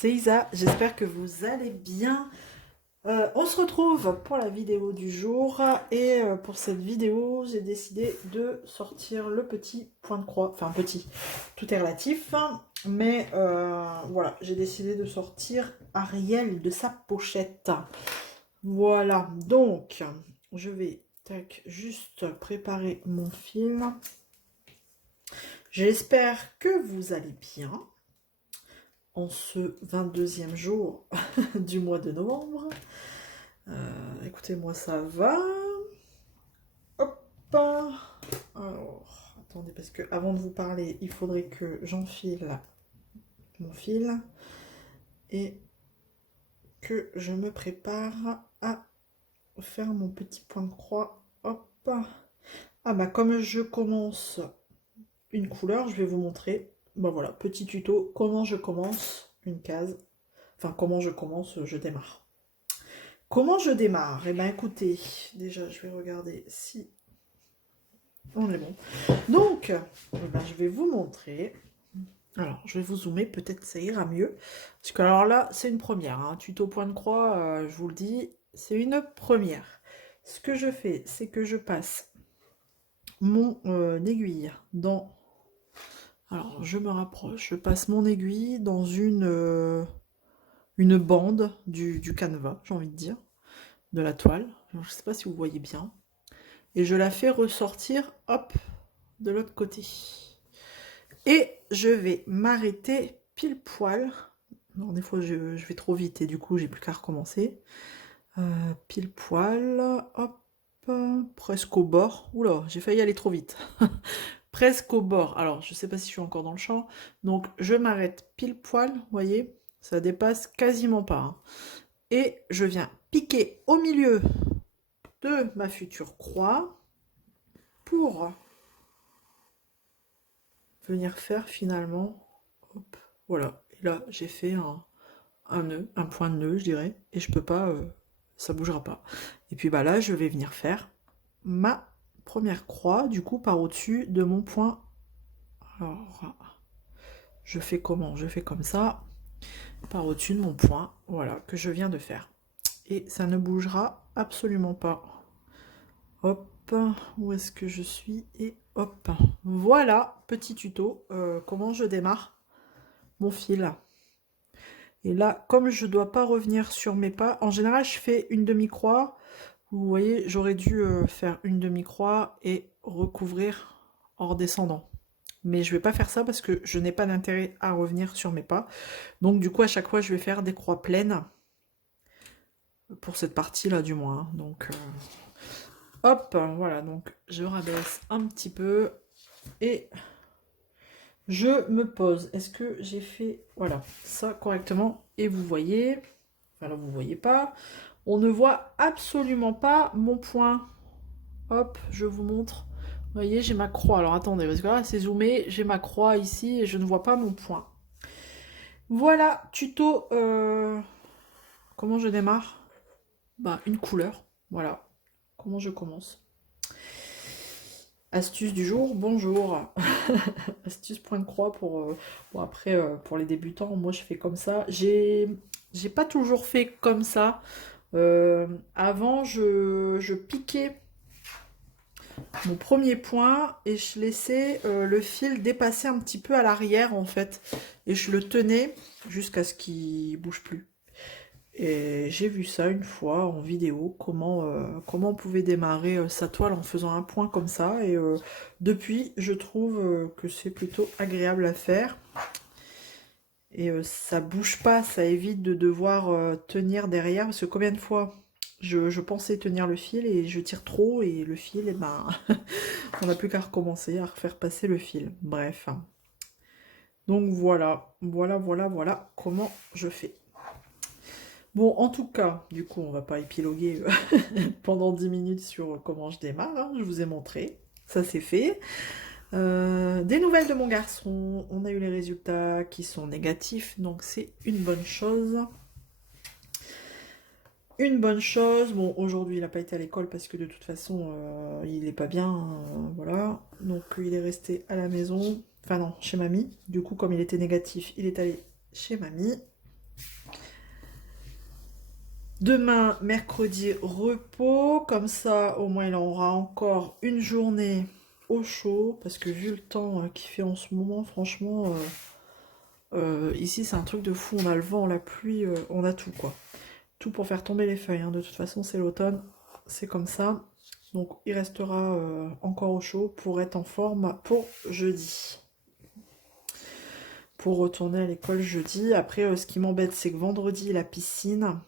c'est Isa, j'espère que vous allez bien. On se retrouve pour la vidéo du jour et pour cette vidéo j'ai décidé de sortir le petit point de croix, enfin petit, tout est relatif, hein, mais voilà, j'ai décidé de sortir Ariel de sa pochette. Voilà, donc je vais juste préparer mon fil. J'espère que vous allez bien en ce 22e jour du mois de novembre. Écoutez, moi ça va. Hop. Alors, attendez, parce que avant de vous parler, il faudrait que j'enfile mon fil et que je me prépare à faire mon petit point de croix. Hop. Ah bah comme je commence une couleur, je vais vous montrer. Bah voilà, petit tuto, comment je commence une case. Enfin, comment je commence, je démarre. Comment je démarre? Eh bien, écoutez, déjà, je vais regarder si on est bon. Donc, eh ben, je vais vous montrer. Alors, je vais vous zoomer, peut-être ça ira mieux. Parce que, alors là, c'est une première. Hein. Tuto point de croix, je vous le dis, c'est une première. Ce que je fais, c'est que je passe mon aiguille dans... Alors, je me rapproche. Je passe mon aiguille dans une bande du canevas, j'ai envie de dire, de la toile. Alors, je ne sais pas si vous voyez bien. Et je la fais ressortir, hop, de l'autre côté. Et je vais m'arrêter pile poil. Non, des fois je vais trop vite et du coup j'ai plus qu'à recommencer. Pile poil, hop, presque au bord. Oula, j'ai failli aller trop vite. Presque au bord. Alors, je sais pas si je suis encore dans le champ. Donc, je m'arrête pile poil, vous voyez, ça dépasse quasiment pas. Hein. Et je viens piquer au milieu de ma future croix pour venir faire finalement, hop, voilà, et là j'ai fait un nœud, un point de nœud je dirais, et je peux pas, ça bougera pas. Et puis bah là je vais venir faire ma première croix, du coup par au-dessus de mon point. Alors, je fais comment? Je fais comme ça, par au-dessus de mon point, voilà, que je viens de faire. Et ça ne bougera absolument pas. Hop, où est-ce que je suis? Et hop, voilà, petit tuto, comment je démarre mon fil. Et là, comme je ne dois pas revenir sur mes pas, en général, je fais une demi-croix. Vous voyez, j'aurais dû faire une demi-croix et recouvrir en redescendant. Mais je ne vais pas faire ça parce que je n'ai pas d'intérêt à revenir sur mes pas. Donc du coup, à chaque fois, je vais faire des croix pleines. Pour cette partie-là, du moins. Hein. Donc, hop, voilà. Donc, je rabaisse un petit peu et je me pose. Est-ce que j'ai fait, voilà, ça correctement? Et vous voyez, enfin là, vous voyez pas. On ne voit absolument pas mon point. Hop, je vous montre. Vous voyez, j'ai ma croix. Alors attendez, parce que là, c'est zoomé. J'ai ma croix ici et je ne vois pas mon point. Voilà, tuto. Comment je démarre? Bah, une couleur. Voilà. Comment je commence? Astuce du jour, bonjour. Astuce point de croix pour... bon, après, pour les débutants, moi, je fais comme ça. J'ai pas toujours fait comme ça. Avant, je piquais mon premier point et je laissais le fil dépasser un petit peu à l'arrière en fait et je le tenais jusqu'à ce qu'il bouge plus. Et j'ai vu ça une fois en vidéo, comment on pouvait démarrer sa toile en faisant un point comme ça. Et depuis, je trouve que c'est plutôt agréable à faire. Et ça bouge pas, ça évite de devoir tenir derrière. Parce que combien de fois je pensais tenir le fil et je tire trop et le fil, et ben, on n'a plus qu'à recommencer, à refaire passer le fil. Bref. Donc voilà comment je fais. Bon, en tout cas, du coup, on va pas épiloguer pendant 10 minutes sur comment je démarre. Hein, je vous ai montré. Ça, c'est fait. Des nouvelles de mon garçon. On a eu les résultats qui sont négatifs, donc c'est une bonne chose. Une bonne chose. Bon, aujourd'hui, il n'a pas été à l'école parce que de toute façon, il n'est pas bien. Voilà. Donc, il est resté à la maison. Enfin, non, chez mamie. Du coup, comme il était négatif, il est allé chez mamie. Demain, mercredi, repos. Comme ça, au moins, il aura encore une journée au chaud. Parce que vu le temps qu'il fait en ce moment, franchement, ici, c'est un truc de fou. On a le vent, la pluie, on a tout, quoi. Tout pour faire tomber les feuilles, hein. De toute façon, c'est l'automne. C'est comme ça. Donc, il restera encore au chaud pour être en forme pour jeudi. Pour retourner à l'école jeudi. Après, ce qui m'embête, c'est que vendredi, la piscine.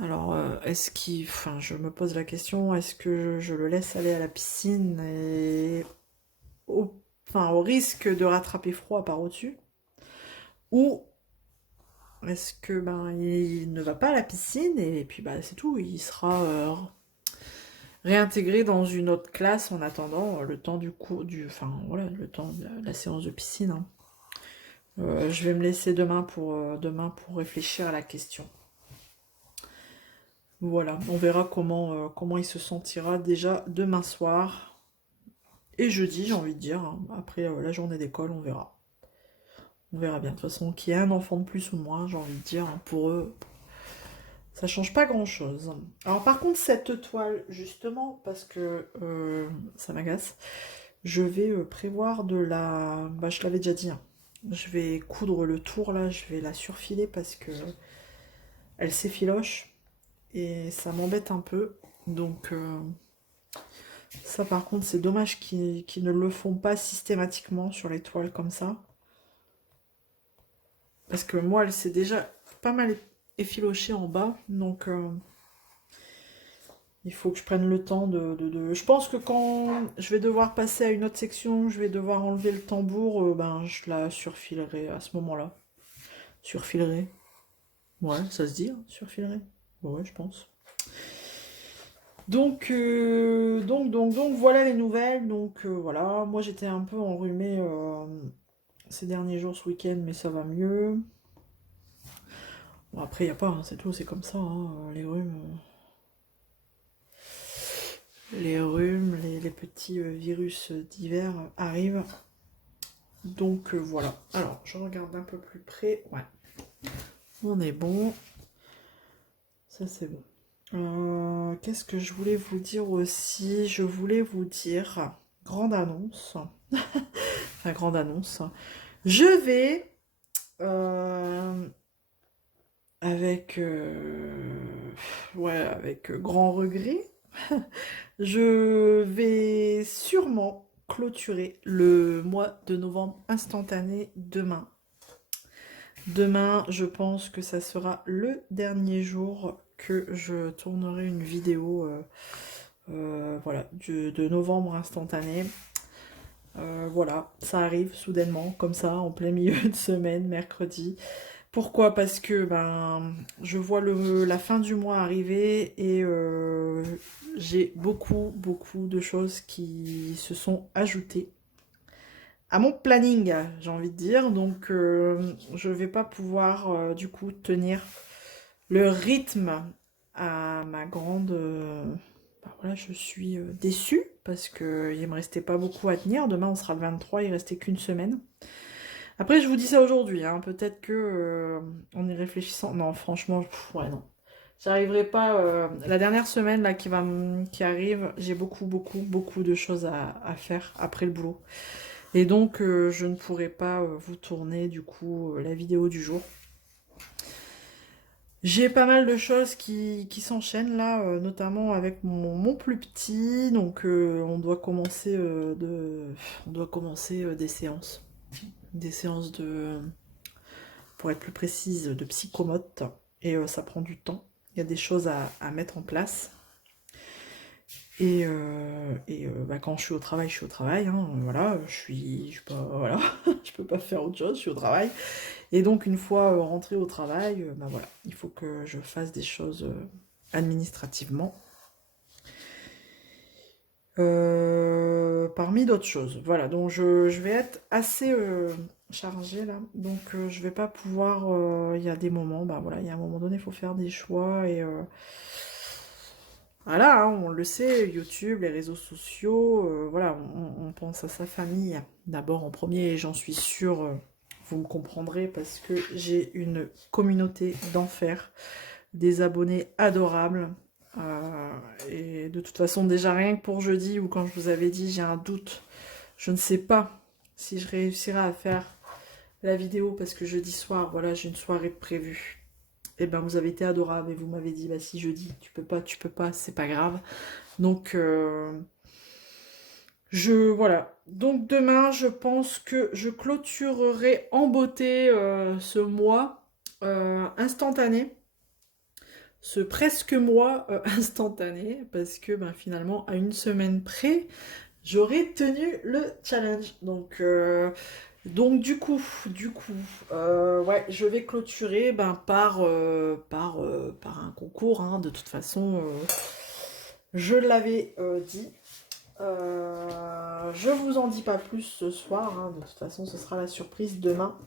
Alors, est-ce qu'il... Enfin, je me pose la question, est-ce que je le laisse aller à la piscine et... Enfin, au risque de rattraper froid par au-dessus? Ou est-ce que ben il ne va pas à la piscine et puis bah c'est tout, il sera réintégré dans une autre classe en attendant le temps du cours enfin voilà, le temps de la séance de piscine, hein. Je vais me laisser demain pour réfléchir à la question. Voilà, on verra comment il se sentira déjà demain soir et jeudi, j'ai envie de dire, hein. Après la journée d'école, on verra. On verra bien. De toute façon, qu'il y ait un enfant de plus ou de moins, j'ai envie de dire, hein, pour eux, ça change pas grand-chose. Alors par contre, cette toile, justement, parce que ça m'agace, je vais prévoir de la... Bah, je l'avais déjà dit, hein. Je vais coudre le tour, là, je vais la surfiler parce que elle s'effiloche et ça m'embête un peu. Donc ça, par contre, c'est dommage qu'ils ne le font pas systématiquement sur les toiles comme ça. Parce que moi, elle s'est déjà pas mal effilochée en bas. Donc, il faut que je prenne le temps Je pense que quand je vais devoir passer à une autre section, je vais devoir enlever le tambour, ben, je la surfilerai à ce moment-là. Surfilerai. Ouais, ça se dit, hein, surfilerai. Ouais, je pense. Donc, voilà les nouvelles. Donc, voilà. Moi, j'étais un peu enrhumée ces derniers jours, ce week-end, mais ça va mieux. Bon, après, il n'y a pas, hein, c'est tout, c'est comme ça, hein, les rhumes. Les petits virus d'hiver arrivent. Donc voilà. Alors, je regarde un peu plus près. Ouais, on est bon. Ça, c'est bon. Qu'est-ce que je voulais vous dire aussi? Je voulais vous dire, grande annonce. Enfin, grande annonce. Je vais, avec, ouais, avec grand regret, je vais sûrement clôturer le mois de novembre instantané demain. Demain, je pense que ça sera le dernier jour que je tournerai une vidéo voilà, de novembre instantané. Voilà, ça arrive soudainement, comme ça, en plein milieu de semaine, mercredi. Pourquoi? Parce que ben, je vois la fin du mois arriver et j'ai beaucoup de choses qui se sont ajoutées à mon planning, j'ai envie de dire. Donc, je vais pas pouvoir du coup tenir le rythme à ma grande... bah voilà, je suis déçue parce qu'il me restait pas beaucoup à tenir. Demain, on sera le 23, il restait qu'une semaine. Après, je vous dis ça aujourd'hui, hein. Peut-être que en y réfléchissant... Non, franchement, ouais, non. J'arriverai pas... la dernière semaine là, qui arrive, j'ai beaucoup de choses à faire après le boulot. Et donc, je ne pourrai pas vous tourner, du coup, la vidéo du jour. J'ai pas mal de choses qui s'enchaînent là, notamment avec mon plus petit. Donc, on doit commencer, des séances. Des séances pour être plus précise, de psychomote. Et ça prend du temps. Il y a des choses à mettre en place. Et bah, quand je suis au travail, je suis au travail, hein, voilà, je peux, voilà, je peux pas faire autre chose, je suis au travail. Et donc une fois rentrée au travail, bah voilà, il faut que je fasse des choses administrativement. Parmi d'autres choses. Voilà, donc je vais être assez chargée là, donc je vais pas pouvoir. Il y a des moments, bah voilà, il y a un moment donné, il faut faire des choix et voilà, hein, on le sait, YouTube, les réseaux sociaux, voilà, on pense à sa famille d'abord en premier, et j'en suis sûre, vous me comprendrez, parce que j'ai une communauté d'enfer. des abonnés adorables. Et de toute façon, déjà rien que pour jeudi, ou quand je vous avais dit j'ai un doute, je ne sais pas si je réussirai à faire la vidéo parce que jeudi soir, voilà, j'ai une soirée de prévue. Et ben vous avez été adorable et vous m'avez dit bah si jeudi tu peux pas, c'est pas grave. Donc voilà. Donc demain, je pense que je clôturerai en beauté ce mois instantané, ce presque mois instantané, parce que ben, finalement, à une semaine près, j'aurai tenu le challenge. Donc ouais, je vais clôturer ben, par un concours. Hein. De toute façon, je l'avais dit. Je vous en dis pas plus ce soir, hein. De toute façon ce sera la surprise demain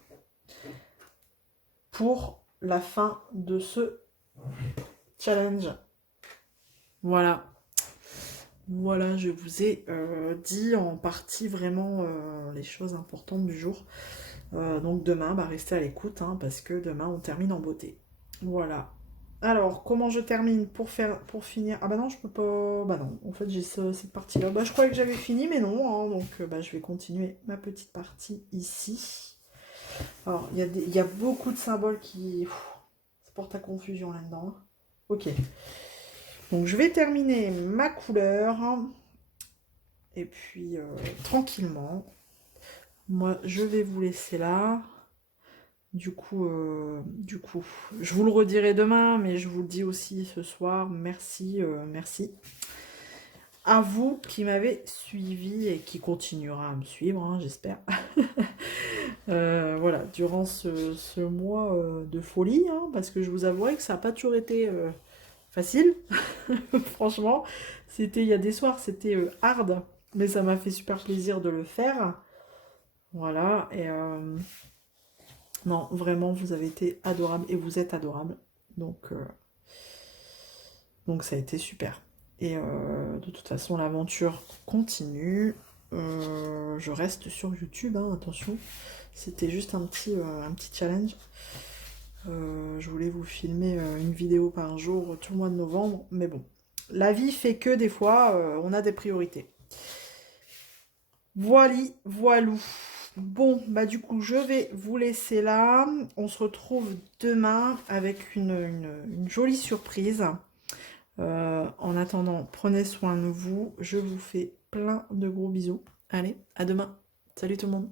pour la fin de ce challenge. Voilà. Voilà, je vous ai dit en partie vraiment les choses importantes du jour. Donc demain, bah, restez à l'écoute, hein, parce que demain on termine en beauté. Voilà. Alors, comment je termine pour finir? Ah bah non, je peux pas... Bah non, en fait j'ai cette partie-là. Bah je croyais que j'avais fini, mais non. Hein, donc bah, je vais continuer ma petite partie ici. Alors, il y a beaucoup de symboles qui... ça porte à confusion là-dedans. Ok. Donc je vais terminer ma couleur. Et puis, tranquillement. Moi, je vais vous laisser là. Du coup, je vous le redirai demain, mais je vous le dis aussi ce soir. Merci, merci à vous qui m'avez suivi et qui continuera à me suivre, hein, j'espère. Voilà, durant ce mois de folie, hein, parce que je vous avouerai que ça n'a pas toujours été facile. Franchement, il y a des soirs, c'était hard, mais ça m'a fait super plaisir de le faire. Voilà, et non, vraiment, vous avez été adorable et vous êtes adorable. Donc ça a été super. Et de toute façon, l'aventure continue. Je reste sur YouTube, hein, attention. C'était juste un petit challenge. Je voulais vous filmer une vidéo par jour tout le mois de novembre. Mais bon, la vie fait que des fois, on a des priorités. Voilou. Bon, bah du coup, je vais vous laisser là. On se retrouve demain avec une jolie surprise. En attendant, prenez soin de vous. Je vous fais plein de gros bisous. Allez, à demain. Salut tout le monde.